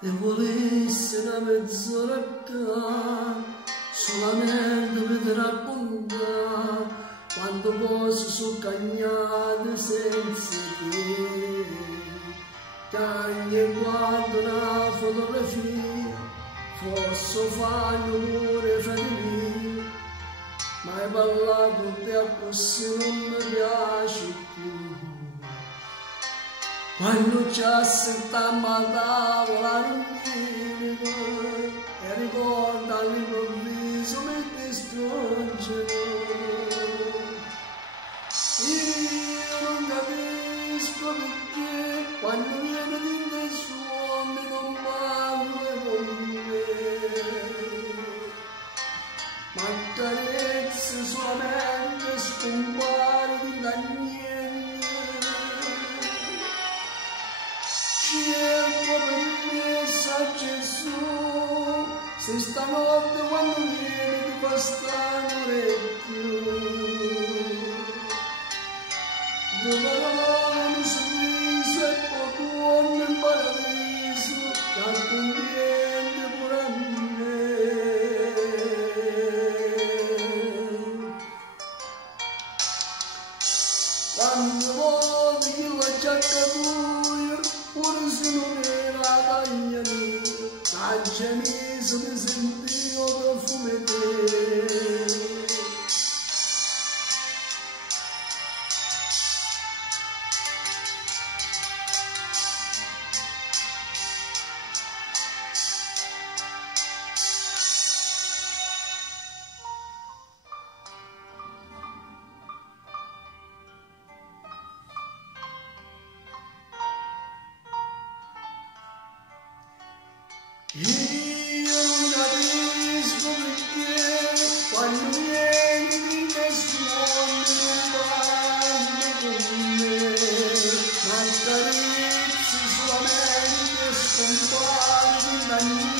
te volessi una mezz'ora accanto, solamente per raccontare quando cose sono cagnate senza te. Cagni e guardo una fotografia, forse fanno pure fratelli, ma hai parlato con te a così non mi piace più. Quando ci assettammo a tavola riminico e ricorda all'improvviso mi distruggono. Io non capisco perché quando viene di te suoni non parlo con me, ma carezze solamente scompare di da niente. Cerco per me sa Gesù, se stanotte quando vieni ti bastano orecchio, due parole, un sorriso e poi torno in paradiso, che accogliente pure a me. Quando voglio io ho già caduto, pure se non era la mia vita, la geniso mi sentivo profumo di te. Io non capisco perché quando vieni di te suoni non parli con me, ma carezze solamente scompari da niente.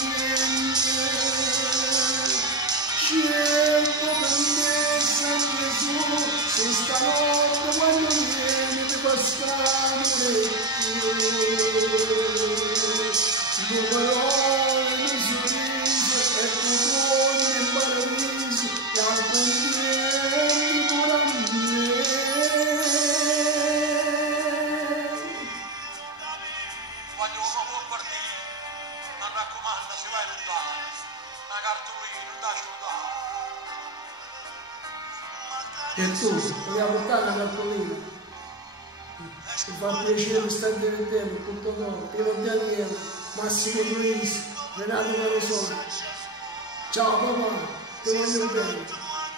Cerco per me San Gesù, se stanotte quando vieni ti bastano orecchie, due parole, un sorriso e tu torni in paradiso, che accoglienti pure a me. Quando uno può partire, mi raccomando, si vai lontano, una cartolina, non da scordare. E tu, vogliamo portare la cartolina? Mi fa piacere stare divertendo, tutto no, Piero Daniele, Massimo Luisi, Renato Marosone. Ciao papà, ti voglio bene.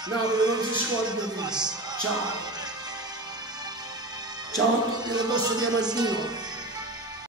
Napoli non si scorda di me. Ciao. Ciao a tutti, lo posso chiamare Dio.